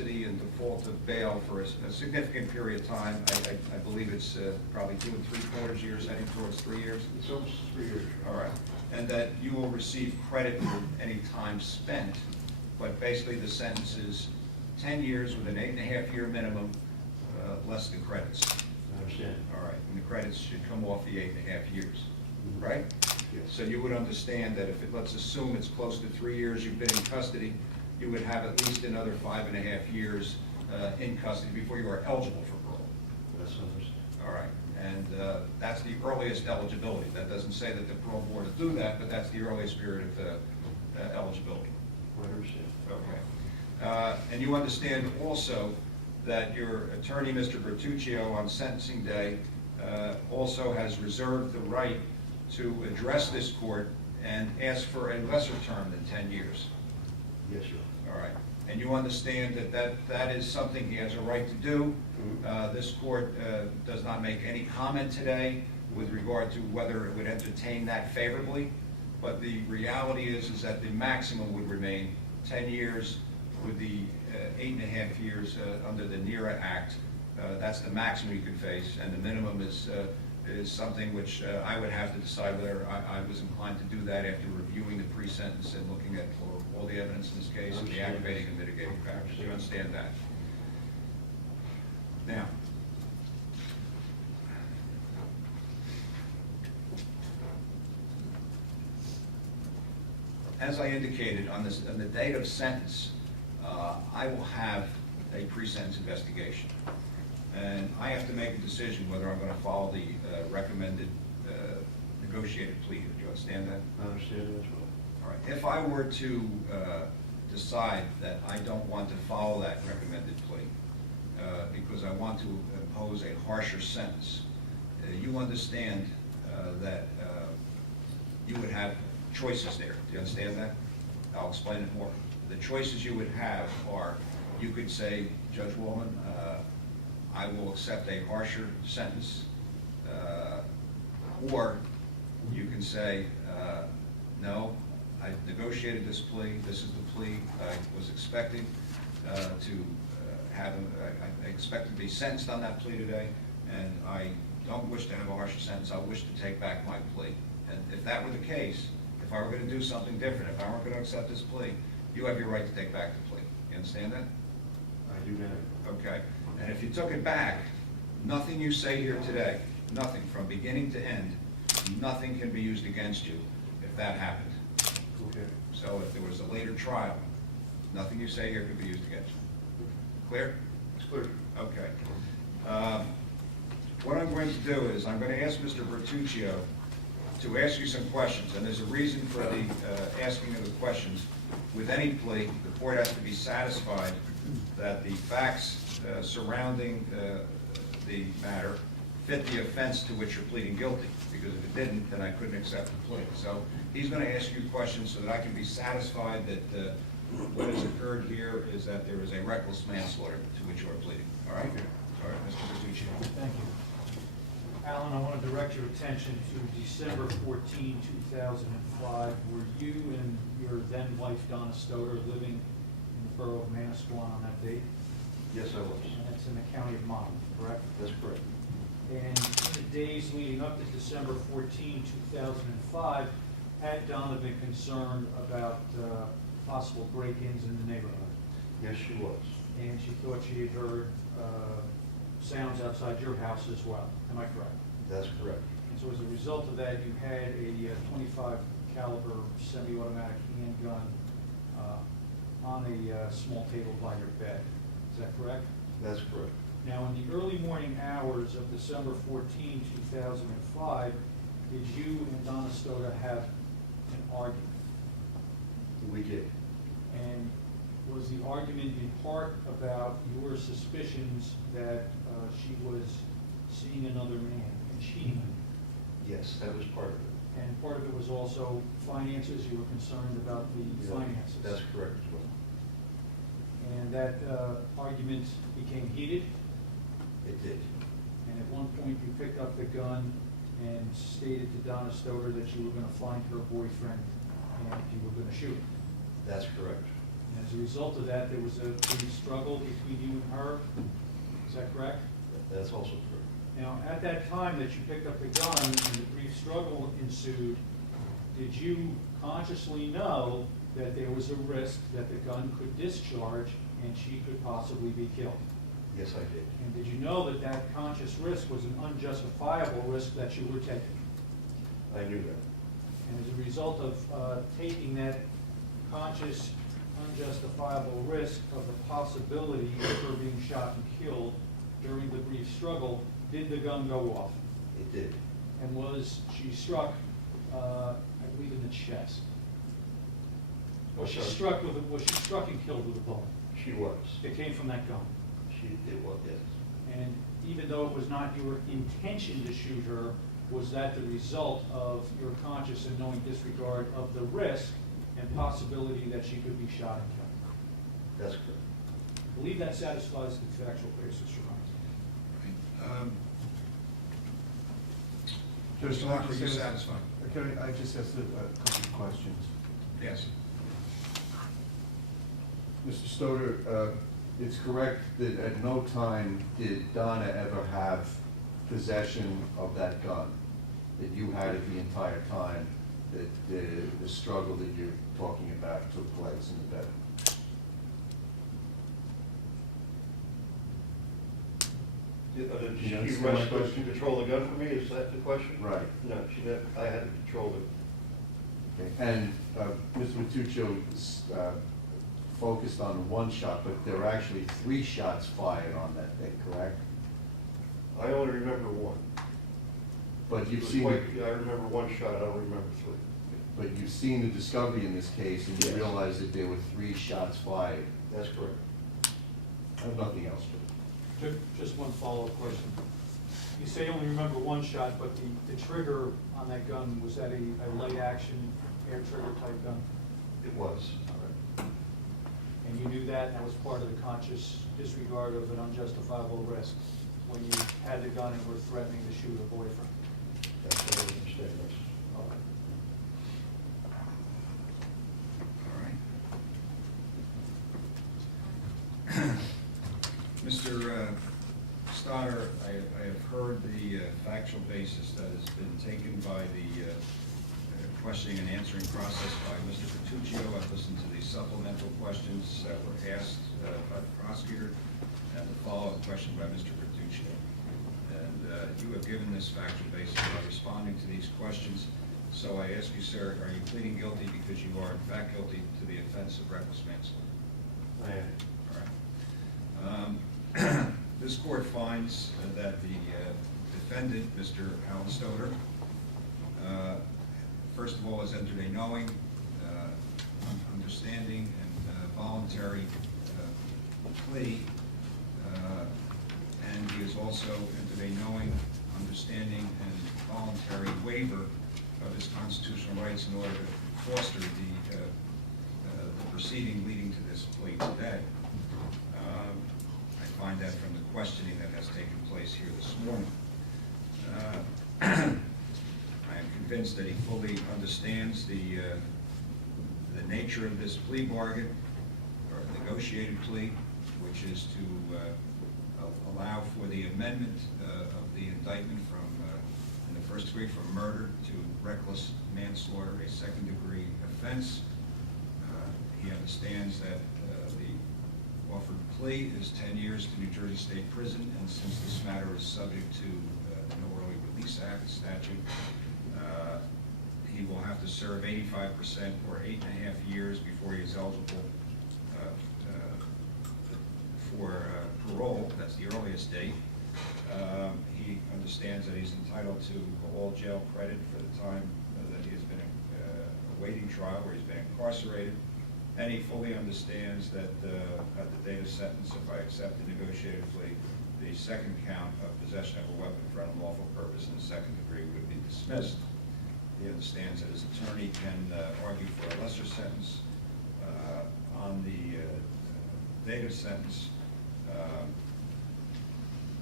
in default of bail for a significant period of time. I believe it's probably 2 3/4 years, heading towards 3 years. It's almost 3 years. All right. And that you will receive credit for any time spent, but basically the sentence is 10 years with an 8.5-year minimum, less the credits. I understand. All right. And the credits should come off the 8.5 years, right? Yes. So you would understand that if it, let's assume it's close to 3 years you've been in custody, you would have at least another 5.5 years in custody before you are eligible for parole. That's understood. All right, and that's the earliest eligibility. That doesn't say that the parole board will do that, but that's the earliest period of eligibility. I understand. Okay. And you understand also that your attorney, Mr. Bertuccio, on sentencing day also has reserved the right to address this court and ask for a lesser term than 10 years. Yes, sir. All right. And you understand that is something he has a right to do. This court does not make any comment today with regard to whether it would entertain that favorably, but the reality is that the maximum would remain 10 years with the 8.5 years under the NERA Act. That's the maximum you could face, and the minimum is something which I would have to decide whether I was inclined to do that after reviewing the pre-sentence and looking at all the evidence in this case, and the aggravating and mitigating factors. Do you understand that? Now, as I indicated, on the date of sentence, I will have a pre-sentence investigation. And I have to make a decision whether I'm going to follow the recommended negotiated plea. Do you understand that? I understand that as well. All right. If I were to decide that I don't want to follow that recommended plea because I want to impose a harsher sentence, you understand that you would have choices there. Do you understand that? I'll explain it more. The choices you would have are, you could say, Judge Wallman, I will accept a harsher sentence, or you can say, no, I negotiated this plea, this is the plea I was expecting to have, I expect to be sentenced on that plea today, and I don't wish to have a harsher sentence, I wish to take back my plea. And if that were the case, if I were going to do something different, if I weren't going to accept this plea, you have your right to take back the plea. You understand that? I do now. Okay. And if you took it back, nothing you say here today, nothing from beginning to end, nothing can be used against you if that happened. Okay. So if there was a later trial, nothing you say here could be used against you. Clear? It's clear. Okay. What I'm going to do is I'm going to ask Mr. Bertuccio to ask you some questions, and there's a reason for the asking of the questions. With any plea, the court has to be satisfied that the facts surrounding the matter fit the offense to which you're pleading guilty, because if it didn't, then I couldn't accept the plea. So he's going to ask you questions so that I can be satisfied that what has occurred here is that there is a reckless manslaughter to which you are pleading. All right? All right, Mr. Bertuccio. Thank you. Alan, I want to direct your attention to December 14, 2005. Were you and your then wife, Donna Stoedter, living in the borough of Manasquan on that date? Yes, I was. And that's in the county of Monmouth, correct? That's correct. And in the days leading up to December 14, 2005, had Donna been concerned about possible break-ins in the neighborhood? Yes, she was. And she thought she had heard sounds outside your house as well. Am I correct? That's correct. And so as a result of that, you had a 25 caliber semi-automatic handgun on a small table by your bed. Is that correct? That's correct. Now, in the early morning hours of December 14, 2005, did you and Donna Stoedter have an argument? We did. And was the argument in part about your suspicions that she was seeing another man and cheating on you? Yes, that was part of it. And part of it was also finances. You were concerned about the finances. That's correct as well. And that argument became heated. It did. And at one point, you picked up the gun and stated to Donna Stoedter that you were going to find her boyfriend and you were going to shoot him. That's correct. And as a result of that, there was a brief struggle between you and her. Is that correct? That's also true. Now, at that time that you picked up the gun and the brief struggle ensued, did you consciously know that there was a risk that the gun could discharge and she could possibly be killed? Yes, I did. And did you know that that conscious risk was an unjustifiable risk that you were taking? I knew that. And as a result of taking that conscious, unjustifiable risk of the possibility of her being shot and killed during the brief struggle, did the gun go off? It did. And was she struck, I believe, in the chest? Was she struck and killed with a bullet? She was. It came from that gun. It was, yes. And even though it was not your intention to shoot her, was that the result of your conscious and knowing disregard of the risk and possibility that she could be shot and killed? That's correct. I believe that satisfies the factual basis, Your Honor. Mr. Locker, are you satisfied? I just asked a couple of questions. Yes. Mr. Stoedter, it's correct that at no time did Donna ever have possession of that gun, that you had it the entire time that the struggle that you're talking about took place in the bedroom? Did You she understand my rush to question? control the gun for me? Is that the question? Right. No, she never, I had to control it. Okay. And Mr. Matuccio focused on one shot, but there were actually 3 shots fired on that day, correct? I only remember one. But It you've was seen, quite- I remember one shot, I don't remember 3. but you've seen the discovery in this case, and you Yes. realize that there were 3 shots fired. That's correct. I have nothing else. Just one follow-up question. You say you only remember one shot, but the trigger on that gun, was that a light action air trigger type gun? It was. And you knew that, and that was part of the conscious disregard of an unjustifiable risk when you had the gun and were threatening to shoot a boyfriend? That's what I understand, yes. All right. Mr. Stoddard, I have heard the factual basis that has been taken by the questioning and answering process by Mr. Bertuccio. I've listened to the supplemental questions that were asked by the prosecutor and the follow-up question by Mr. Bertuccio. And you have given this factual basis by responding to these questions. So I ask you, sir, are you pleading guilty because you are in fact guilty to the offense of reckless manslaughter? I am. All right. This court finds that the defendant, Mr. Alan Stoedter, first of all, has entered a knowing, understanding, and voluntary plea, and he has also entered a knowing, understanding, and voluntary waiver of his constitutional rights in order to foster the proceeding leading to this plea today. I find that from the questioning that has taken place here this morning. I am convinced that he fully understands the nature of this plea bargain, or negotiated plea, which is to allow for the amendment of the indictment from, in the first degree, from murder to reckless manslaughter, a second-degree offense. He understands that the offered plea is 10 years to New Jersey State Prison, and since this matter is subject to the No Early Release Act statute, he will have to serve 85% or 8.5 years before he is eligible for parole. That's the earliest date. He understands that he's entitled to all jail credit for the time that he has been awaiting trial, where he's been incarcerated. And he fully understands that at the date of sentence, if I accept the negotiated plea, the second count of possession of a weapon for an unlawful purpose in the second degree would be dismissed. He understands that his attorney can argue for a lesser sentence on the date of sentence,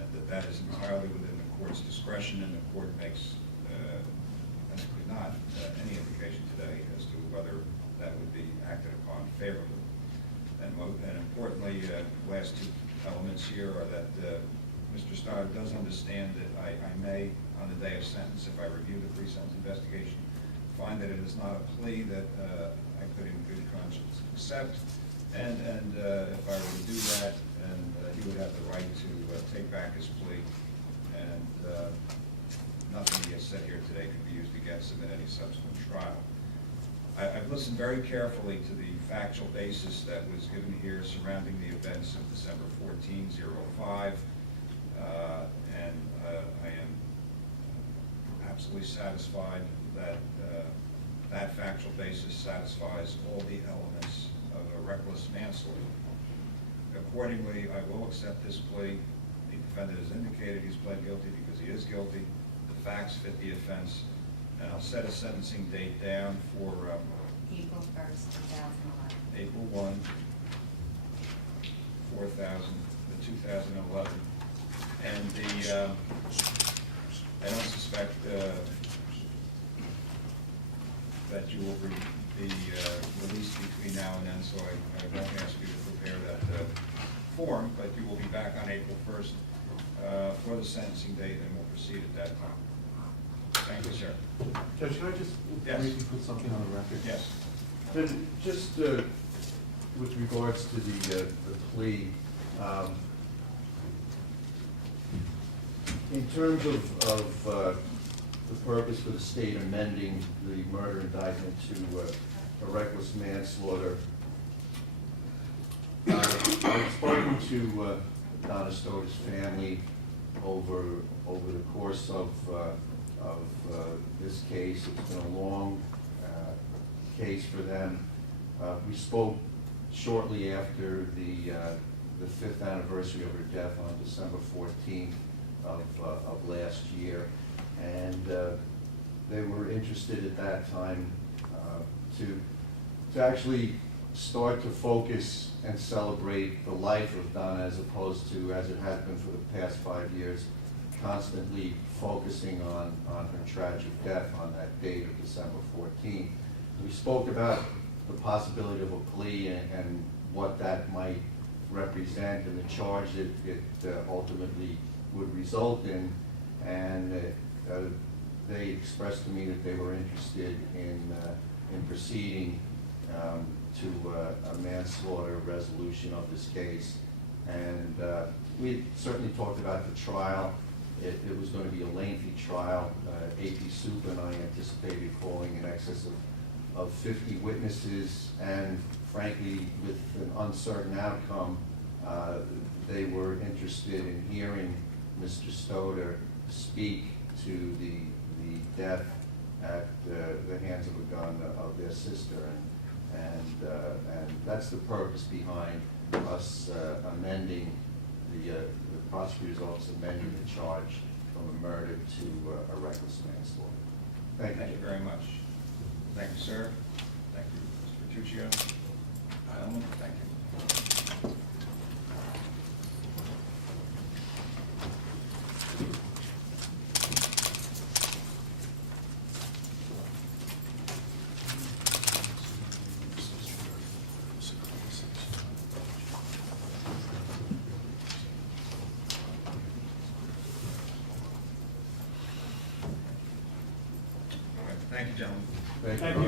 and that is entirely within the court's discretion, and the court makes basically not any indication today as to whether that would be acted upon favorably. importantly, last two elements here are that Mr. Stoddard does understand that I may, on the day of sentence, if I review the pre-sentence investigation, find that it is not a plea that I could in good conscience accept. And if I were to do that, and he would have the right to take back his plea, and nothing he has said here today could be used against him in any subsequent trial. I've listened very carefully to the factual basis that was given here surrounding the events of December 14/05, and I am absolutely satisfied that that factual basis satisfies all the elements of a reckless manslaughter. Accordingly, I will accept this plea. The defendant has indicated he's pled guilty because he is guilty. The facts fit the offense, and I'll set a sentencing date down for April 1st, 2011. April 1, 2011. And I don't suspect that you will be released between now and then, so I won't ask you to prepare that form, but you will be back on April 1st for the sentencing date, and we'll proceed at that time. Thank you, sir. Judge, can I just Yes. briefly put something on the record? Yes. Then, just with regards to the plea, in terms of the purpose for the state amending the murder indictment to a reckless manslaughter, I've spoken to Donna Stoedter's family over the course of this case. It's been a long case for them. We spoke shortly after the 5th anniversary of her death on December 14th of last year, and they were interested at that time to actually start to focus and celebrate the life of Donna, as opposed to, as it has been for the past 5 years, constantly focusing on her tragic death on that date of December 14th. We spoke about the possibility of a plea and what that might represent and the charge that it ultimately would result in, and they expressed to me that they were interested in proceeding to a manslaughter resolution of this case. And we certainly talked about the trial. It was going to be a lengthy trial. AP Super and I anticipated calling in excess of 50 witnesses, and frankly, with an uncertain outcome, they were interested in hearing Mr. Stoedter speak to the death at the hands of a gun of their sister, and that's the purpose behind us amending the prosecutor's office amending the charge from a murder to a reckless manslaughter. Thank you. Thank you very much. Thank you, sir. Thank you, Mr. Petruccio. Gentlemen, thank you. Thank you, gentlemen. Thank Thank you. you.